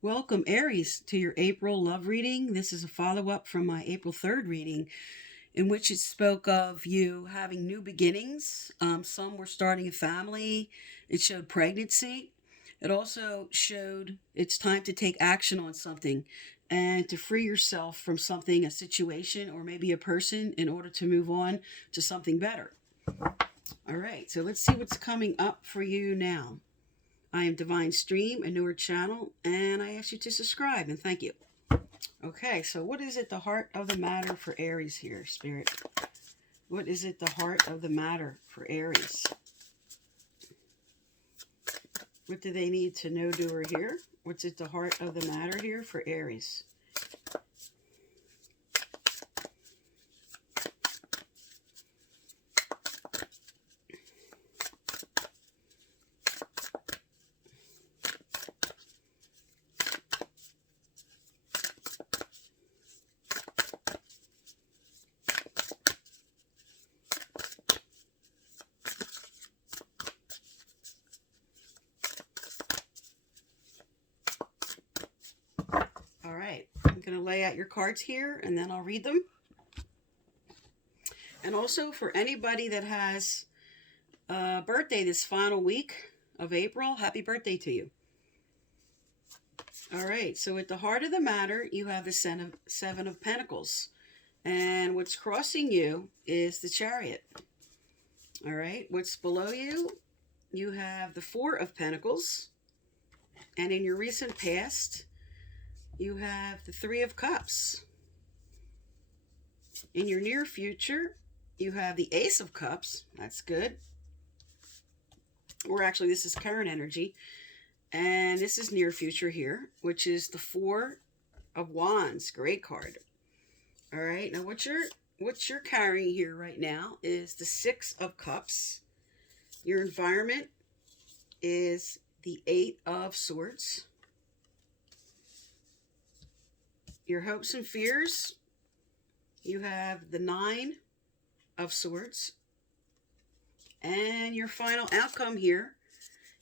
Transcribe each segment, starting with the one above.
Welcome, Aries, to your April love reading. This is a follow up from my April 3rd reading, in which it spoke of you having new beginnings. Some were starting a family, it showed pregnancy. It also showed it's time to take action on something and to free yourself from something, a situation, or maybe a person in order to move on to something better. All right, so let's see what's coming up for you now. I am Divine Stream, a newer channel, and I ask you to subscribe and thank you. Okay, so what is it, the heart of the matter for Aries here, Spirit? What is it, the heart of the matter for Aries? What do they need to know, doer here? What's it, the heart of the matter here for Aries? All right, I'm going to lay out your cards here and then I'll read them. And also for anybody that has a birthday this final week of April, happy birthday to you. All right, so at the heart of the matter, you have the Seven of Pentacles. And what's crossing you is the Chariot. All right, what's below you, you have the Four of Pentacles. And in your recent past, you have the Three of Cups. In your near future, you have the Ace of Cups. That's good. Or actually, this is current energy. And this is near future here, which is the Four of Wands. Great card. All right, now what you're carrying here right now is the Six of Cups. Your environment is the Eight of Swords. Your hopes and fears, you have the Nine of Swords. And your final outcome here,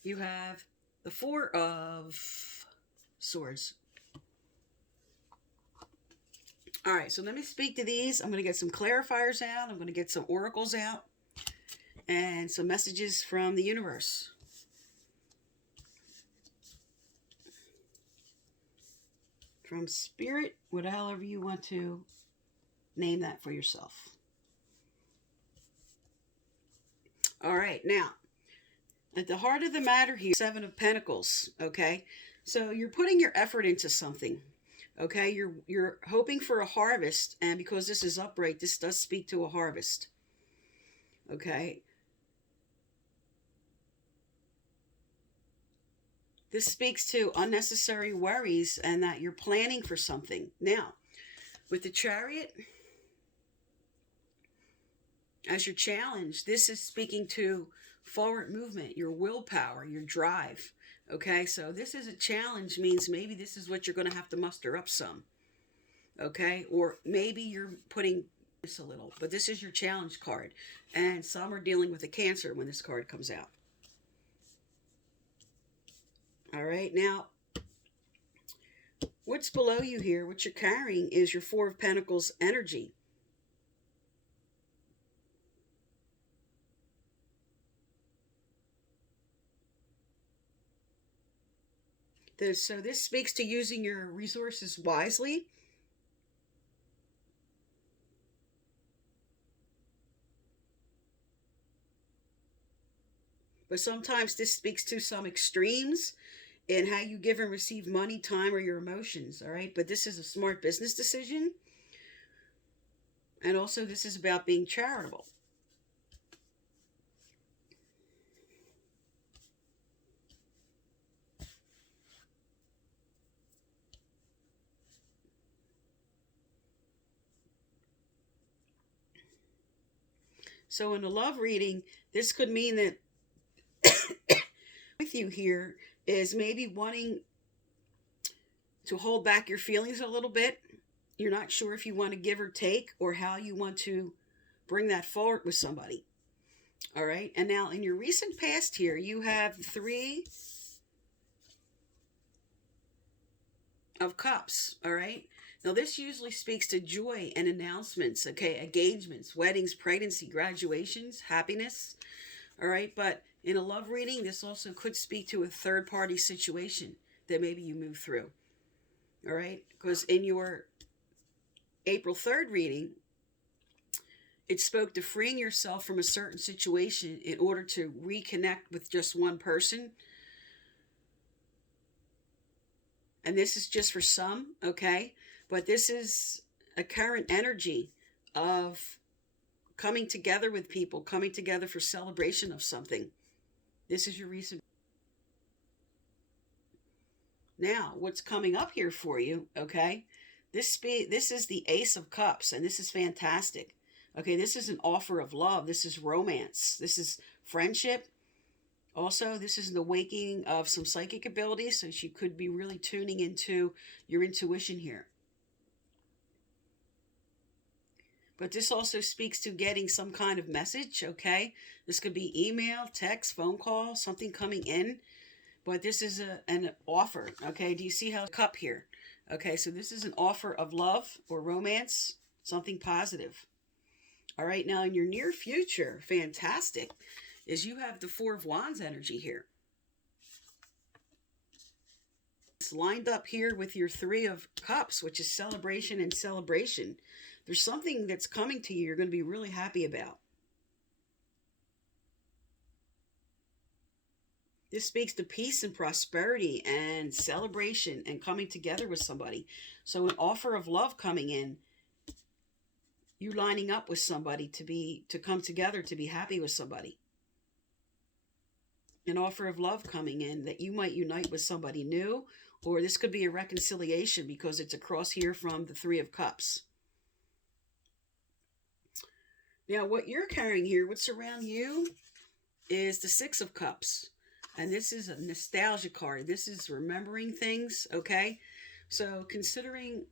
you have the Four of Swords. All right, so let me speak to these. I'm going to get some clarifiers out. I'm going to get some oracles out and some messages from the universe. From Spirit, whatever you want to name that for yourself. All right, now, at the heart of the matter here, Seven of Pentacles, okay? So you're putting your effort into something, okay? You're hoping for a harvest, and because this is upright, this does speak to a harvest, okay? This speaks to unnecessary worries and that you're planning for something. Now, with the Chariot as your challenge, this is speaking to forward movement, your willpower, your drive. Okay, so this is a challenge, means maybe this is what you're going to have to muster up some. Okay, or maybe you're putting this a little, but this is your challenge card. And some are dealing with a Cancer when this card comes out. All right, now, what's below you here, what you're carrying is your Four of Pentacles energy. So this speaks to using your resources wisely. But sometimes this speaks to some extremes in how you give and receive money, time, or your emotions, all right? But this is a smart business decision. And also this is about being charitable. So in the love reading, this could mean that with you here is maybe wanting to hold back your feelings a little bit. You're not sure if you want to give or take or how you want to bring that forward with somebody. All right. And now in your recent past here, you have three of Cups, all right? Now, this usually speaks to joy and announcements, okay? Engagements, weddings, pregnancy, graduations, happiness, all right? But in a love reading, this also could speak to a third party situation that maybe you move through, all right? Because in your April 3rd reading, it spoke to freeing yourself from a certain situation in order to reconnect with just one person. And this is just for some, okay? But this is a current energy of coming together with people, coming together for celebration of something. This is your recent. Now, what's coming up here for you, okay? This is the Ace of Cups, and this is fantastic. Okay, this is an offer of love. This is romance. This is friendship. Also, this is the waking of some psychic abilities, so she could be really tuning into your intuition here. But this also speaks to getting some kind of message, okay? This could be email, text, phone call, something coming in. But this is an offer, okay? Do you see how cup here? Okay, so this is an offer of love or romance, something positive. All right, now in your near future, fantastic, is you have the Four of Wands energy here. It's lined up here with your Three of Cups, which is celebration and celebration. There's something that's coming to you you're going to be really happy about. This speaks to peace and prosperity and celebration and coming together with somebody. So an offer of love coming in, you lining up with somebody to come together, to be happy with somebody. An offer of love coming in that you might unite with somebody new, or this could be a reconciliation because it's across here from the Three of Cups. Now, what you're carrying here, what's around you, is the Six of Cups. And this is a nostalgia card. This is remembering things, okay? So considering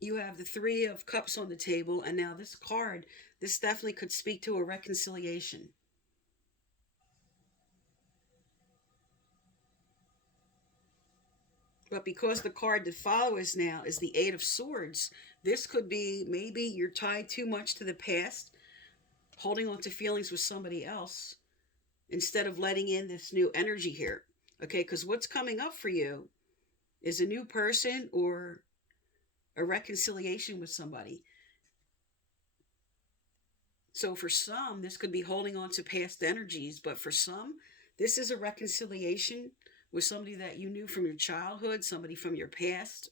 you have the Three of Cups on the table, and now this card, this definitely could speak to a reconciliation. But because the card that follows now is the Eight of Swords, this could be maybe you're tied too much to the past, holding on to feelings with somebody else, instead of letting in this new energy here. Okay, because what's coming up for you is a new person or a reconciliation with somebody. So for some, this could be holding on to past energies, but for some, this is a reconciliation with somebody that you knew from your childhood, somebody from your past,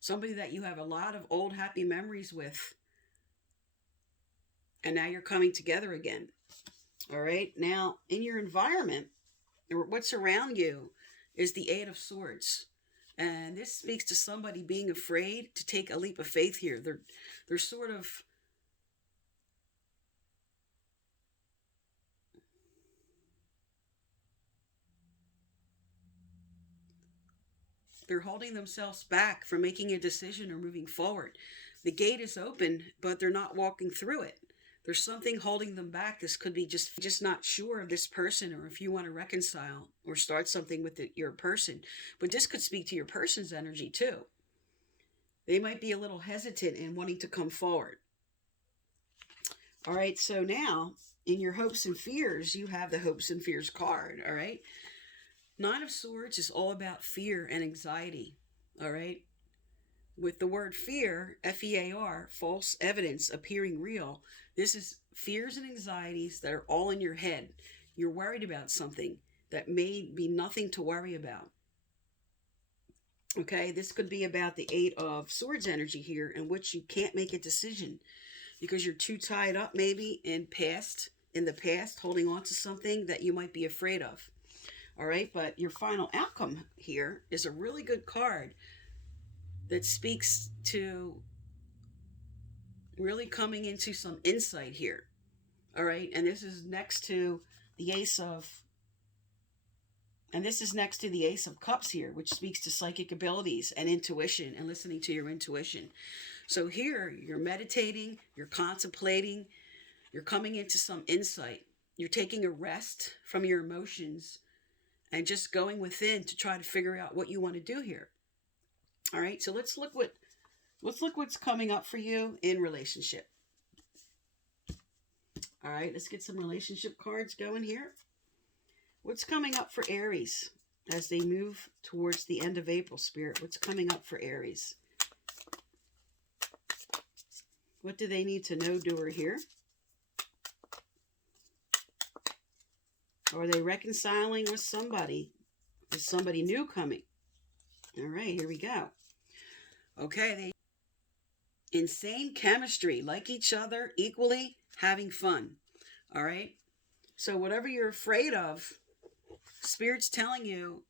somebody that you have a lot of old happy memories with, and now you're coming together again. All right, now in your environment, or what's around you, is the Eight of Swords. And this speaks to somebody being afraid to take a leap of faith here. They're sort of they're holding themselves back from making a decision or moving forward. The gate is open, but they're not walking through it. There's something holding them back. This could be just not sure of this person, or if you want to reconcile or start something with your person. But this could speak to your person's energy too. They might be a little hesitant in wanting to come forward. All right, so now in your hopes and fears, you have the hopes and fears card. All right, Nine of Swords is all about fear and anxiety. All right, with the word fear, F-E-A-R, false evidence appearing real. This is fears and anxieties that are all in your head. You're worried about something that may be nothing to worry about. Okay, this could be about the Eight of Swords energy here, in which you can't make a decision because you're too tied up maybe in the past, holding on to something that you might be afraid of. All right, but your final outcome here is a really good card that speaks to really coming into some insight here. All right, and this is next to the Ace of Cups here, which speaks to psychic abilities and intuition and listening to your intuition. So here you're meditating, you're contemplating, you're coming into some insight. You're taking a rest from your emotions and just going within to try to figure out what you want to do here. All right, so let's look what's coming up for you in relationship. All right, let's get some relationship cards going here. What's coming up for Aries as they move towards the end of April, Spirit? What's coming up for Aries? What do they need to know, doer, here? Are they reconciling with somebody? Is somebody new coming? All right, here we go. Okay, they insane chemistry, like each other, equally having fun. All right, so whatever you're afraid of, Spirit's telling you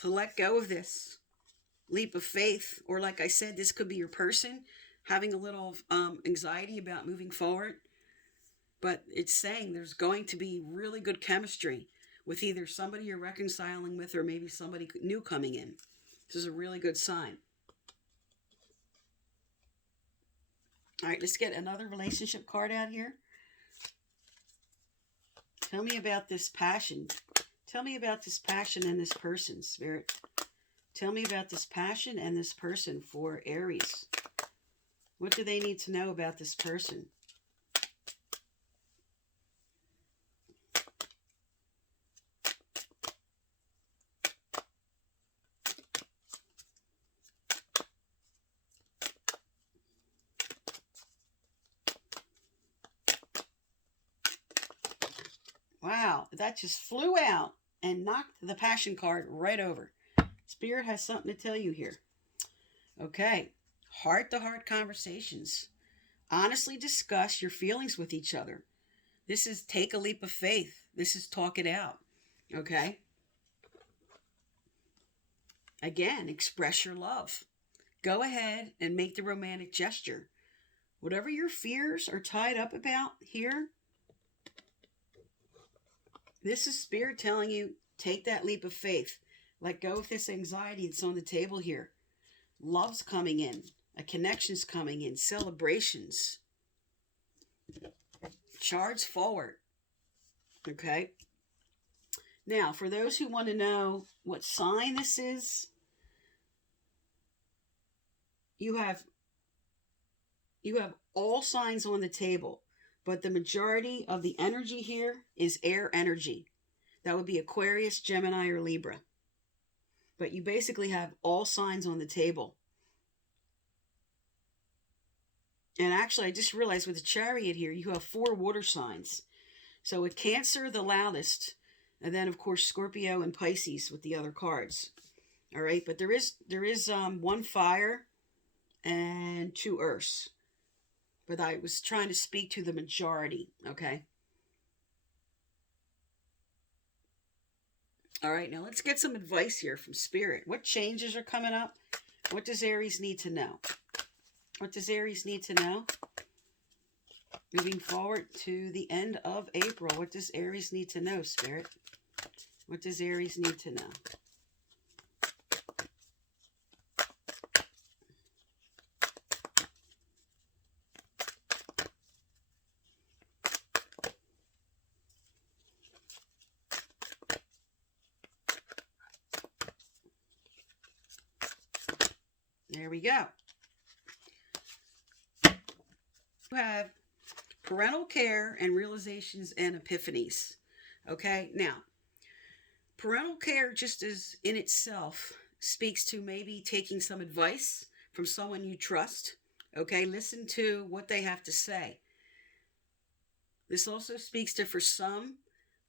to let go of this leap of faith, or like I said, this could be your person having a little anxiety about moving forward. But it's saying there's going to be really good chemistry with either somebody you're reconciling with or maybe somebody new coming in. This is a really good sign. All right, let's get another relationship card out here. Tell me about this passion. Tell me about this passion and this person, Spirit. Tell me about this passion and this person for Aries. What do they need to know about this person? Wow, that just flew out and knocked the passion card right over. Spirit has something to tell you here. Okay, heart-to-heart conversations. Honestly discuss your feelings with each other. This is take a leap of faith. This is talk it out. Okay? Again, express your love. Go ahead and make the romantic gesture. Whatever your fears are tied up about here, this is Spirit telling you, take that leap of faith. Let go of this anxiety that's on the table here. Love's coming in. A connection's coming in. Celebrations. Charge forward. Okay? Now, for those who want to know what sign this is, you have all signs on the table, but the majority of the energy here is air energy. That would be Aquarius, Gemini, or Libra. But you basically have all signs on the table. And actually, I just realized with the Chariot here, you have 4 water signs. So with Cancer, the loudest, and then, of course, Scorpio and Pisces with the other cards. All right, but there is 1 fire and 2 earths. But I was trying to speak to the majority, okay? All right, now let's get some advice here from Spirit. What changes are coming up? What does Aries need to know? What does Aries need to know? Moving forward to the end of April, what does Aries need to know, Spirit? What does Aries need to know? There we go. You have parental care and realizations and epiphanies. Okay, now, parental care just as in itself speaks to maybe taking some advice from someone you trust. Okay, listen to what they have to say. This also speaks to, for some,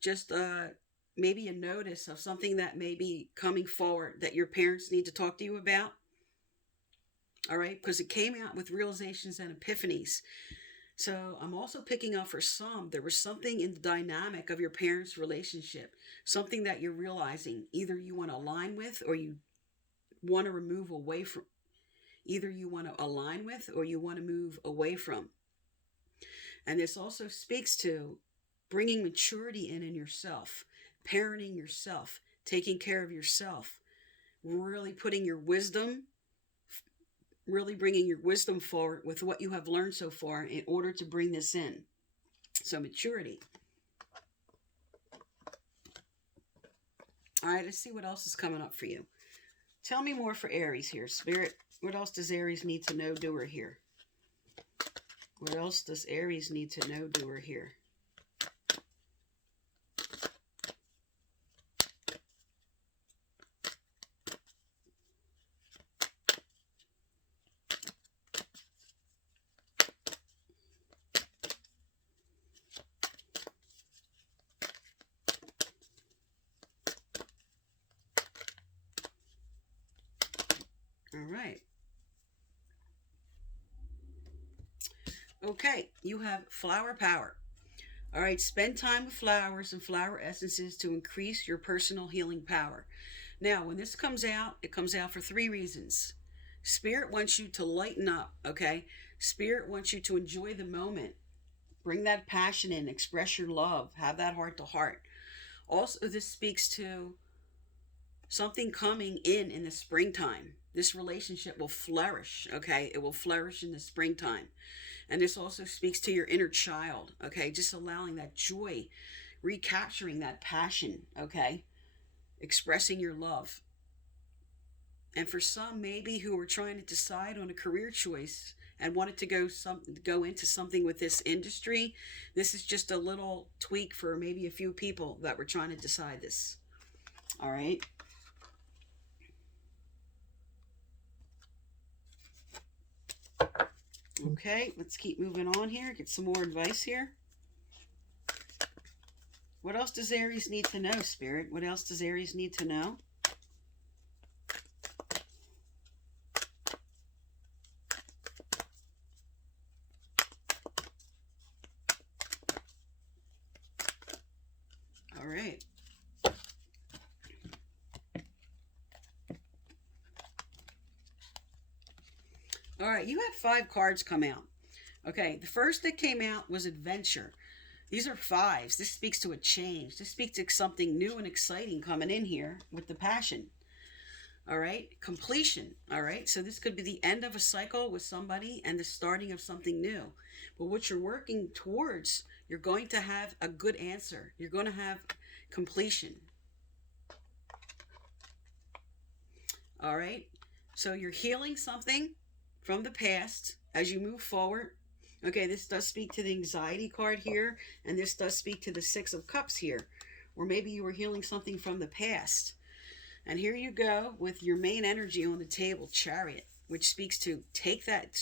just maybe a notice of something that may be coming forward that your parents need to talk to you about. All right, because it came out with realizations and epiphanies. So I'm also picking up for some, there was something in the dynamic of your parents' relationship, something that you're realizing either you want to align with or you want to remove away from. Either you want to align with or you want to move away from. And this also speaks to bringing maturity in yourself, parenting yourself, taking care of yourself, really putting your wisdom, really bringing your wisdom forward with what you have learned so far in order to bring this in. So maturity. All right, let's see what else is coming up for you. Tell me more for Aries here, Spirit. What else does Aries need to know, do, or hear? What else does Aries need to know, do, or hear? All right. Okay, you have flower power. All right, spend time with flowers and flower essences to increase your personal healing power. Now, when this comes out, it comes out for 3 reasons. Spirit wants you to lighten up, okay? Spirit wants you to enjoy the moment. Bring that passion in, express your love, have that heart to heart. Also, this speaks to something coming in the springtime. This relationship will flourish, okay? It will flourish in the springtime. And this also speaks to your inner child, okay? Just allowing that joy, recapturing that passion, okay? Expressing your love. And for some, maybe who are trying to decide on a career choice and wanted to go into something with this industry, this is just a little tweak for maybe a few people that were trying to decide this. All right. Okay, let's keep moving on here. Get some more advice here. What else does Aries need to know, Spirit? What else does Aries need to know? All right. All right, you had 5 cards come out. Okay, the first that came out was adventure. These are 5s. This speaks to a change. This speaks to something new and exciting coming in here with the passion. All right, completion. All right, so this could be the end of a cycle with somebody and the starting of something new. But what you're working towards, you're going to have a good answer. You're going to have completion. All right, so you're healing something from the past as you move forward. Okay, this does speak to the anxiety card here, and this does speak to the 6 of Cups here, or maybe you were healing something from the past. And here you go with your main energy on the table, Chariot, which speaks to take that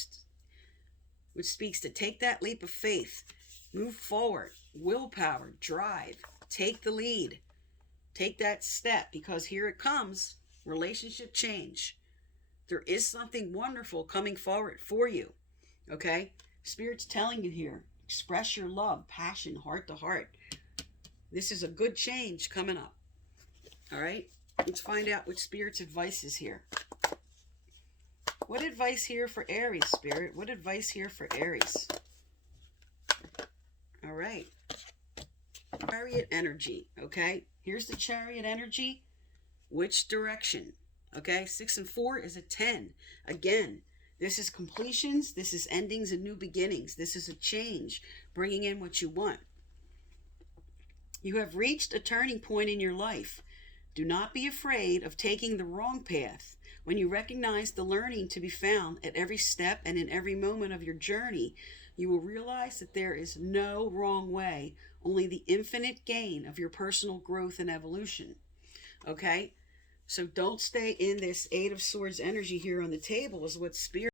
leap of faith, move forward, willpower, drive, take the lead, take that step, because here it comes, relationship change. There is something wonderful coming forward for you, okay? Spirit's telling you here, express your love, passion, heart to heart. This is a good change coming up, all right? Let's find out what Spirit's advice is here. What advice here for Aries, Spirit? What advice here for Aries? All right. Chariot energy, okay? Here's the Chariot energy. Which direction? Okay, 6 and 4 is a 10. Again, this is completions. This is endings and new beginnings. This is a change, bringing in what you want. You have reached a turning point in your life. Do not be afraid of taking the wrong path. When you recognize the learning to be found at every step and in every moment of your journey, you will realize that there is no wrong way, only the infinite gain of your personal growth and evolution. Okay? So don't stay in this 8 of Swords energy here on the table is what Spirit